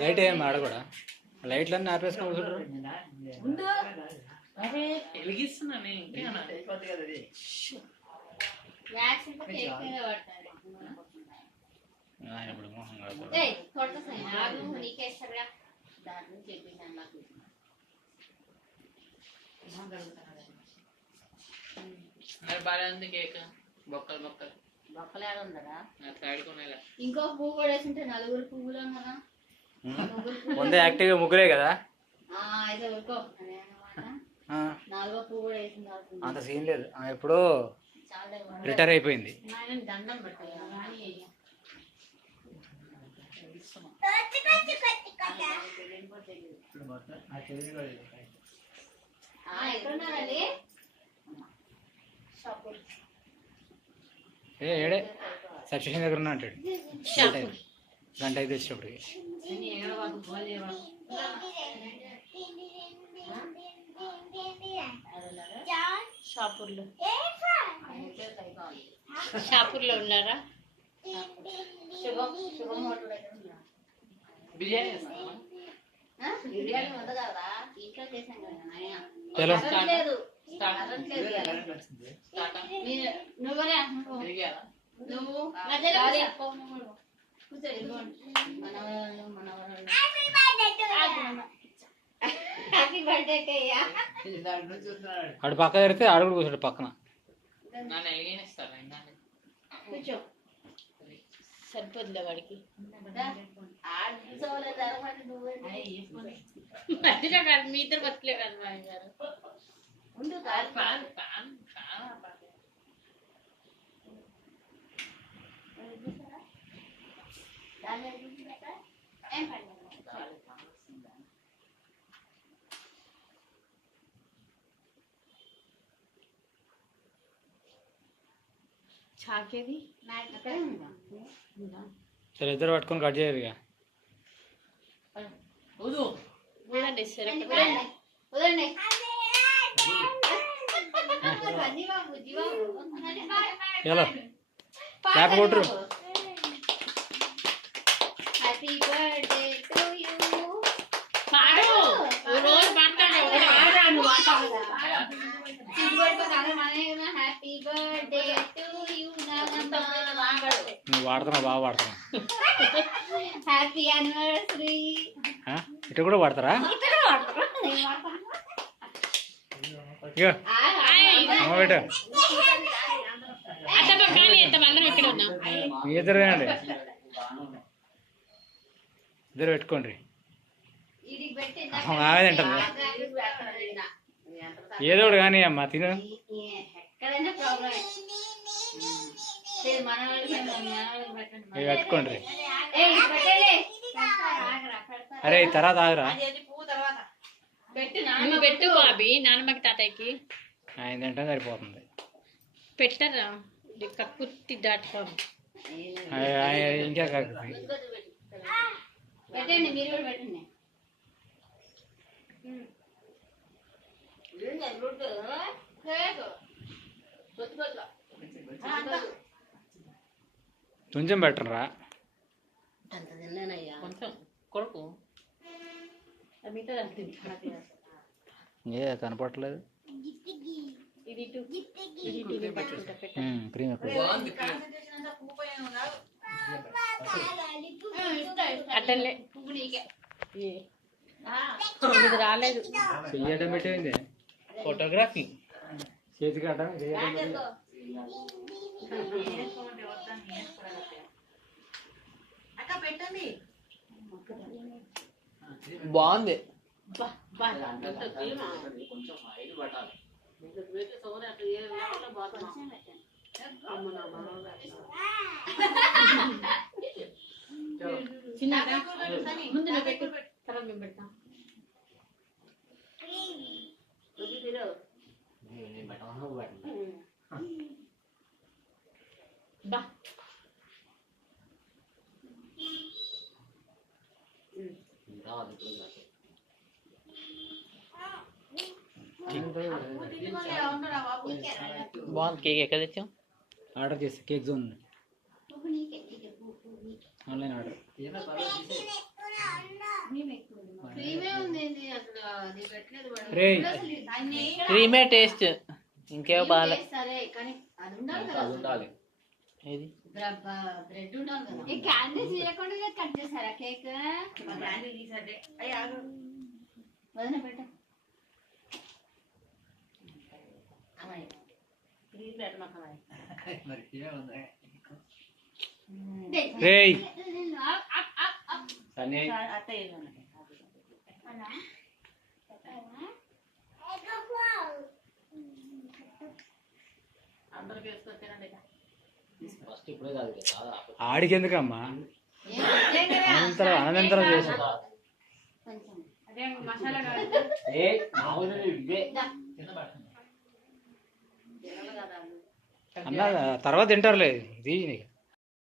Light ఏం ఆడ కూడా లైట్లన్నీ ఆపేసుకుని కూర్చుంటారు. ఇప్పుడు మోహం బాగా ఉంది కేక్. బొక్కలు బొక్కలు బొక్కలే ఉందరా. ఇంకో పువ్వు కూడా వేసింటే నలుగురు పువ్వులు ఉన్నారా. ముందే యాక్టివ్గా ముగ్గురే కదా. అయితే ఊరుకో నాలుగో పువ్వు కూడా వేసింది. అంత సీన్ లేదు, ఎప్పుడో రిటైర్ అయిపోయింది. దండం పెట్టాలి. ఎక్కడున్నారండి? ఏడే సబ్స్టేషన్ దగ్గర ఉన్నా అంటాడు. గంట అయితే వచ్చేటప్పటికి షాపూర్లో ఉన్నారా? బిర్యానీ ఉంది కదా ఇంట్లో చేసాం కదా. నువ్వు ఆడు పక్క జరిగితే ఆడు కూడా కూర్చోడు పక్కన. కూర్చో సరిపోద్దులే వాడికి. మీ ఇద్దరు బతలే కదా మా గారు. చాకేది సరే ఇద్దరు పట్టుకొని కట్ చేయదు. ఎలా క్లాప్ కొట్టరు. Happy birthday to you. పాడు రోజు పాడతాడు. Happy birthday to you. నువ్వు వాడుతున్నా బాగా వాడుతున్నా. Happy anniversary. ఇటు కూడా వాడతారా? మీ ఇద్దరేనండి, ఇద్దరు పెట్టుకోండి. ఆమె తింటుంది ఏదో ఒకటి కానీ అమ్మా తిను. ఇవి పెట్టుకోండి. అరే తర్వాత ఆగరా. పెట్టు బాబీ నాన్నమ్మకి తాతయ్యకి. ఆయన తింటే సరిపోతుంది. పెట్టరా కక్కుర్తి .com. ఇంకా పెట్టండి మీరు కూడా పెట్టండి. కొంచెం బెటర్రా. కొంచెం కొడుకు ఏ కనపడట్లేదు. క్రీమ్ అట్టలే ఇది రాలేదు. చెయ్యడం పెట్టింది ఫోటోగ్రఫీ చేతికి అడ్డం. బాగుంది. చిన్న ముందు పెట్టు తర్వాత మేము పెడతాం. బా బాగుంది కేక్ ఎక్కడ తెచ్చాం? ఆర్డర్ చేస్తా కేక్ జోన్ పువ్వు నీకే నీకే పువ్వు నీకే ఆన్లైన్ ఆర్డర్. క్రీమే ఉంది అసలు అది పెట్టలేదు వాడు. రేయ్. అసలు దాన్ని ఎక్కడ క్రీమే టేస్ట్ ఇంకేమో బాగా క్రీమ్ సరే కానీ అది ఉండాలి కదా అది ఉండాలి. ఏది బ్రెడ్ ఉండాలి కదా. ఈ క్యాండీ తీయకుండా కట్ చేశారా కేక్? క్యాండీ తీసే వదిన పెట్ట రేయ్ సన్నీ ఫస్ట్ ఇప్పుడే కాదు కదా. ఆడికి ఎందుకమ్మా అనంతరం చేసా అదే మసాలా కాదు ఏ మామూలు ఇవే అన్న తర్వాత తింటారులే ఇది నీకు